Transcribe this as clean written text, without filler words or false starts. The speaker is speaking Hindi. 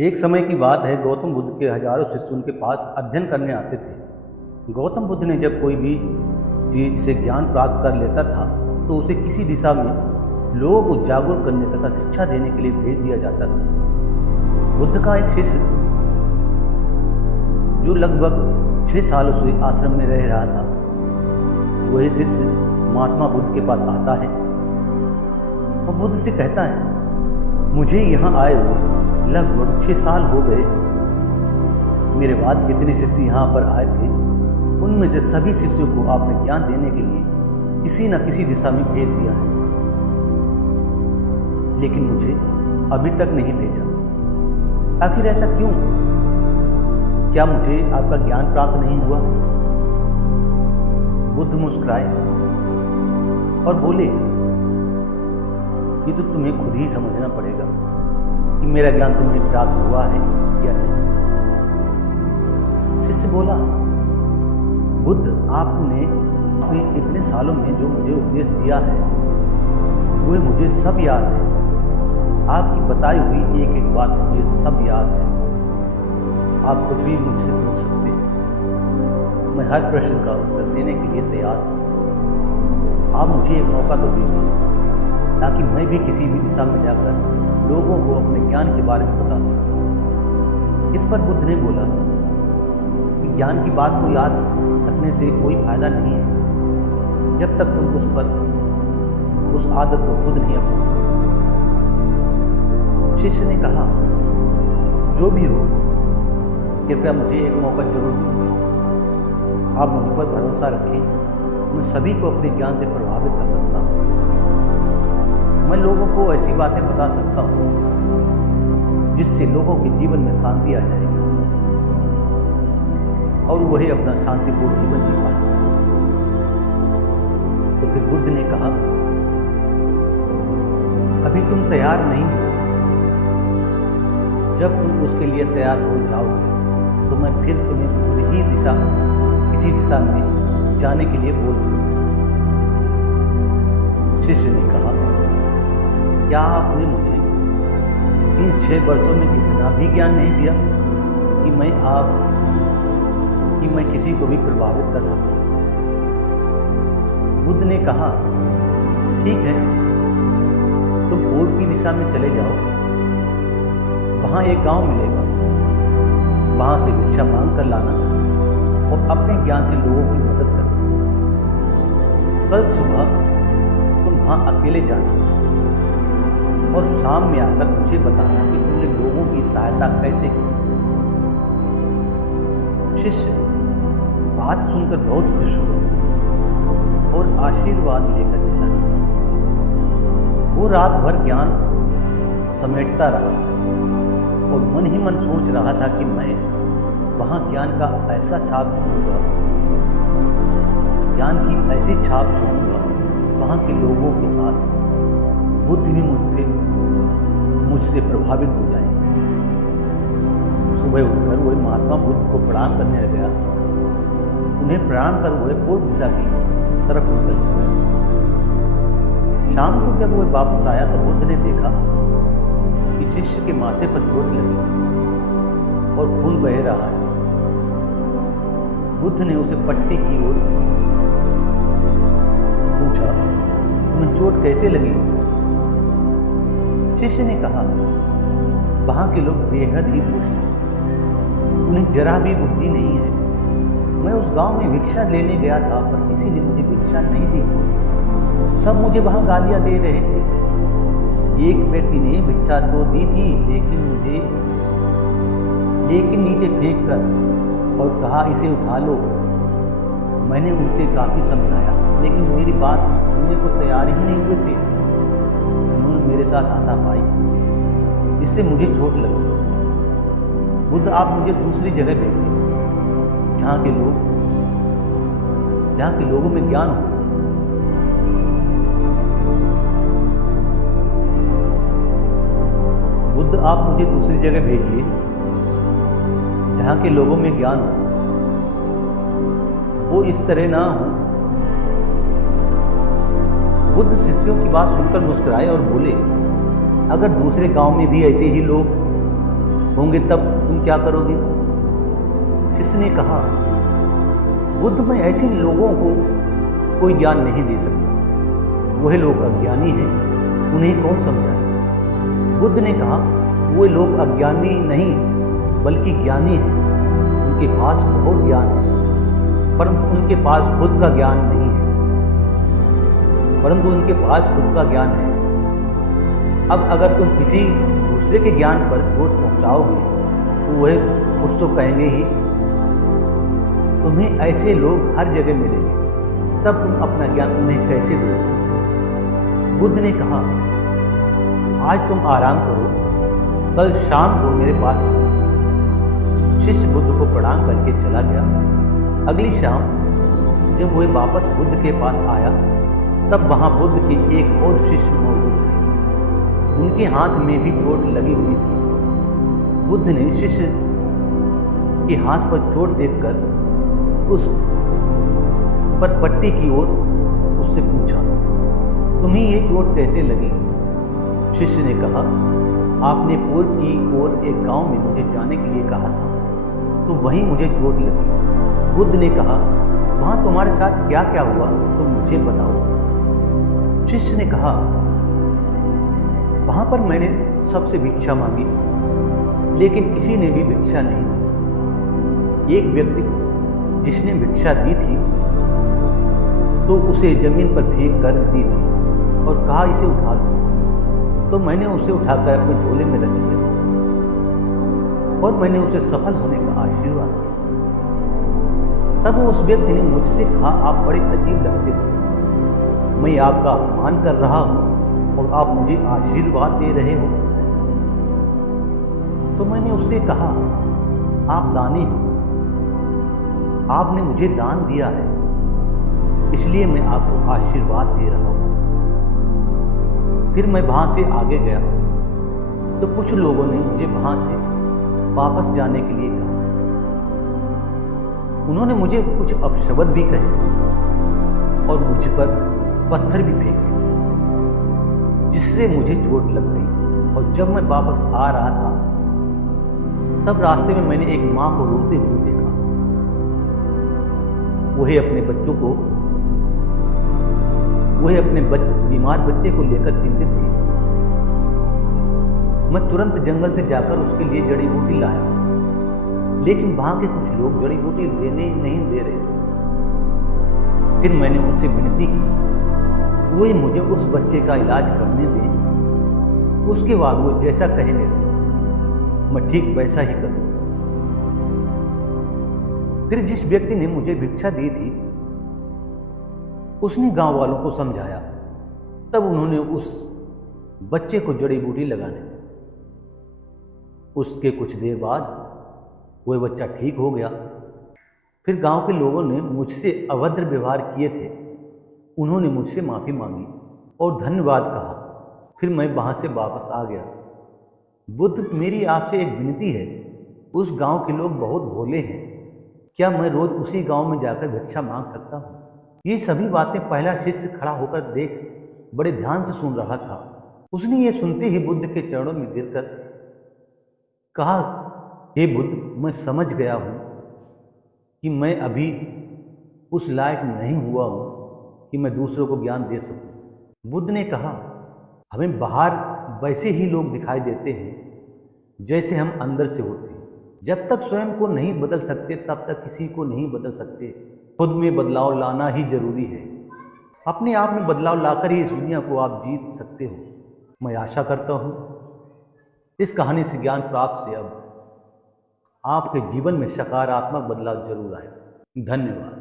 एक समय की बात है, गौतम बुद्ध के हजारों शिष्य उनके पास अध्ययन करने आते थे। गौतम बुद्ध ने जब कोई भी चीज से ज्ञान प्राप्त कर लेता था तो उसे किसी दिशा में लोगों को जागरूक करने तथा शिक्षा देने के लिए भेज दिया जाता था। बुद्ध का एक शिष्य जो लगभग 6 सालों से आश्रम में रह रहा था, वही शिष्य महात्मा बुद्ध के पास आता है और बुद्ध से कहता है, मुझे यहाँ आए हुए लगभग 6 साल हो गए हैं। मेरे बाद कितने शिष्य यहाँ पर आए थे, उनमें से सभी शिष्यों को आपने ज्ञान देने के लिए किसी न किसी दिशा में भेज दिया है, लेकिन मुझे अभी तक नहीं भेजा। आखिर ऐसा क्यों? क्या मुझे आपका ज्ञान प्राप्त नहीं हुआ? बुद्ध मुस्कुराए और बोले, ये तो तुम्हें खुद ही समझना पड़ेगा कि मेरा ज्ञान तुम्हें प्राप्त हुआ है या नहीं। शिष्य बोला, बुद्ध, आपने अपने इतने सालों में जो मुझे उपदेश दिया है वह मुझे सब याद है। आपकी बताई हुई एक एक बात मुझे सब याद है। आप कुछ भी मुझसे पूछ सकते हैं, मैं हर प्रश्न का उत्तर देने के लिए तैयार हूँ। आप मुझे एक मौका तो दीजिए ताकि मैं भी किसी भी दिशा में जाकर लोगों को अपने ज्ञान के बारे में बता सकूं। इस पर बुद्ध ने बोला कि ज्ञान की बात को याद रखने से कोई फायदा नहीं है जब तक तुम उस आदत को खुद नहीं अपनाओ। शिष्य ने कहा, जो भी हो, कृपया मुझे एक मौका जरूर दीजिए। आप मुझ पर भरोसा रखें, मैं सभी को अपने ज्ञान से प्रभावित कर सकता हूँ। मैं लोगों को ऐसी बातें बता सकता हूँ जिससे लोगों के जीवन में शांति आ जाएगी और वही अपना शांतिपूर्ण जीवन जी पाएंगे। तो फिर बुद्ध ने कहा, अभी तुम तैयार नहीं हो। जब तुम उसके लिए तैयार हो जाओगे तो मैं फिर तुम्हें खुद ही किसी दिशा में जाने के लिए बोल दूंगा। शिष्य ने कहा, क्या आपने मुझे इन 6 वर्षों में इतना भी ज्ञान नहीं दिया कि मैं किसी को भी प्रभावित कर सकूं? बुद्ध ने कहा, ठीक है, तुम पूर्व की दिशा में चले जाओ। वहां एक गांव मिलेगा, वहां से भिक्षा मांग कर लाना और अपने ज्ञान से लोगों की मदद करना। कल सुबह तुम वहां अकेले जाना और शाम में आकर मुझे बताना कि तुमने लोगों की सहायता कैसे की। शिष्य बात सुनकर बहुत खुश हुआ और आशीर्वाद लेकर चला गया। वो रात भर ज्ञान समेटता रहा और मन ही मन सोच रहा था कि मैं वहां ज्ञान का ऐसा छाप छोड़ूंगा, ज्ञान की ऐसी छाप छोड़ूंगा, वहां के लोगों के साथ बुद्ध भी मुझसे प्रभावित हो जाएंगे। सुबह उठकर वह महात्मा बुद्ध को प्रणाम करने लगा। उन्हें प्रणाम कर वह पूर्व दिशा की तरफ निकल गया। शाम को जब वह वापस आया तो बुद्ध ने देखा कि शिष्य के माथे पर चोट लगी है और खून बह रहा है। बुद्ध ने उसे पट्टी की ओर पूछा, तुम्हें चोट कैसे लगी? शिष्य ने कहा, वहां के लोग बेहद ही दुष्ट हैं, उन्हें जरा भी बुद्धि नहीं है। मैं उस गांव में भिक्षा लेने गया था पर किसी ने मुझे भिक्षा नहीं दी। सब मुझे वहां गालियां दे रहे थे। एक व्यक्ति ने भिक्षा तो दी थी लेकिन नीचे फेंक कर और कहा, इसे उठा लो। मैंने उनसे काफी समझाया लेकिन मेरी बात सुनने को तैयार ही नहीं हुए थे। उन्होंने मेरे साथ हाथापाई की, इससे मुझे चोट लग गई। बुद्ध, आप मुझे दूसरी जगह भेजिए जहाँ के लोगों में ज्ञान हो। बुद्ध, आप मुझे दूसरी जगह भेजिए जहाँ के लोगों में ज्ञान हो, वो इस तरह ना हो। बुद्ध शिष्यों की बात सुनकर मुस्कुराए और बोले, अगर दूसरे गांव में भी ऐसे ही लोग होंगे तब तुम क्या करोगे? शिष्य ने कहा, बुद्ध, मैं ऐसे लोगों को कोई ज्ञान नहीं दे सकता। वह लोग अज्ञानी हैं, उन्हें कौन समझाए? बुद्ध ने कहा, वो लोग अज्ञानी नहीं बल्कि ज्ञानी हैं। उनके पास बहुत ज्ञान है, परंतु उनके पास खुद का ज्ञान नहीं है। परंतु उनके पास खुद का ज्ञान है। अब अगर तुम किसी दूसरे के ज्ञान पर चोट पहुंचाओगे तो वह कुछ तो कहेंगे ही। तुम्हें ऐसे लोग हर जगह मिलेंगे, तब तुम अपना ज्ञान उन्हें कैसे दोगे? बुद्ध ने कहा, आज तुम आराम करो, कल शाम को मेरे पास आना। शिष्य बुद्ध को प्रणाम करके चला गया। अगली शाम जब वह वापस बुद्ध के पास आया, तब वहां बुद्ध के एक और शिष्य मौजूद थे। उनके हाथ में भी चोट लगी हुई थी। बुद्ध ने शिष्य के हाथ पर चोट देखकर उस पर पट्टी की ओर उससे पूछा, तुम्हें ये चोट कैसे लगी? शिष्य ने कहा, आपने पूर्व की ओर एक गांव में मुझे जाने के लिए कहा था, तो वहीं मुझे चोट लगी। बुद्ध ने कहा, वहां तुम्हारे साथ क्या क्या हुआ तुम मुझे बताओ। शिष्य ने कहा, वहां पर मैंने सबसे भिक्षा मांगी, लेकिन किसी ने भी भिक्षा नहीं दी। एक व्यक्ति जिसने भिक्षा दी थी तो उसे जमीन पर फेंक कर दी थी और कहा, इसे उठा दो। तो मैंने उसे उठाकर अपने झोले में रख दिया और मैंने उसे सफल होने का आशीर्वाद दिया। तब उस व्यक्ति ने मुझसे कहा, आप बड़े अजीब लगते हो, मैं आपका अपमान कर रहा हूं और आप मुझे आशीर्वाद दे रहे हो। तो मैंने उससे कहा, आप दानी हो, आपने मुझे दान दिया है, इसलिए मैं आपको आशीर्वाद दे रहा हूं। फिर मैं वहां से आगे गया तो कुछ लोगों ने मुझे वहां से वापस जाने के लिए कहा। उन्होंने मुझे कुछ अपशब्द भी कहे और मुझ पर पत्थर भी फेंके, जिससे मुझे चोट लग गई। और जब मैं वापस आ रहा था, तब रास्ते में मैंने एक मां को रोते हुए देखा। वह अपने बीमार बच्चे को लेकर चिंतित थी। मैं तुरंत जंगल से जाकर उसके लिए जड़ी बूटी लाया, लेकिन वहां के कुछ लोग जड़ी बूटी देने नहीं दे रहे थे। फिर मैंने उनसे विनती की, वो मुझे उस बच्चे का इलाज करने दें। उसके बाद वो जैसा कहेंगे मैं ठीक वैसा ही करूं। फिर जिस व्यक्ति ने मुझे भिक्षा दी थी, उसने गांव वालों को समझाया। तब उन्होंने उस बच्चे को जड़ी बूटी लगाने दी। उसके कुछ देर बाद वह बच्चा ठीक हो गया। फिर गांव के लोगों ने मुझसे अभद्र व्यवहार किए थे, उन्होंने मुझसे माफ़ी मांगी और धन्यवाद कहा। फिर मैं वहां से वापस आ गया। बुद्ध, मेरी आपसे एक विनती है। उस गांव के लोग बहुत भोले हैं, क्या मैं रोज उसी गांव में जाकर भिक्षा मांग सकता हूँ? ये सभी बातें पहला शिष्य खड़ा होकर देख बड़े ध्यान से सुन रहा था। उसने ये सुनते ही बुद्ध के चरणों में गिरकर कहा, हे बुद्ध, मैं समझ गया हूँ कि मैं अभी उस लायक नहीं हुआ हूँ कि मैं दूसरों को ज्ञान दे सकूँ। बुद्ध ने कहा, हमें बाहर वैसे ही लोग दिखाई देते हैं जैसे हम अंदर से होते हैं। जब तक स्वयं को नहीं बदल सकते, तब तक किसी को नहीं बदल सकते। खुद में बदलाव लाना ही जरूरी है। अपने आप में बदलाव लाकर ही इस दुनिया को आप जीत सकते हो। मैं आशा करता हूँ इस कहानी से ज्ञान प्राप्त से अब आपके जीवन में सकारात्मक बदलाव जरूर आएगा। धन्यवाद।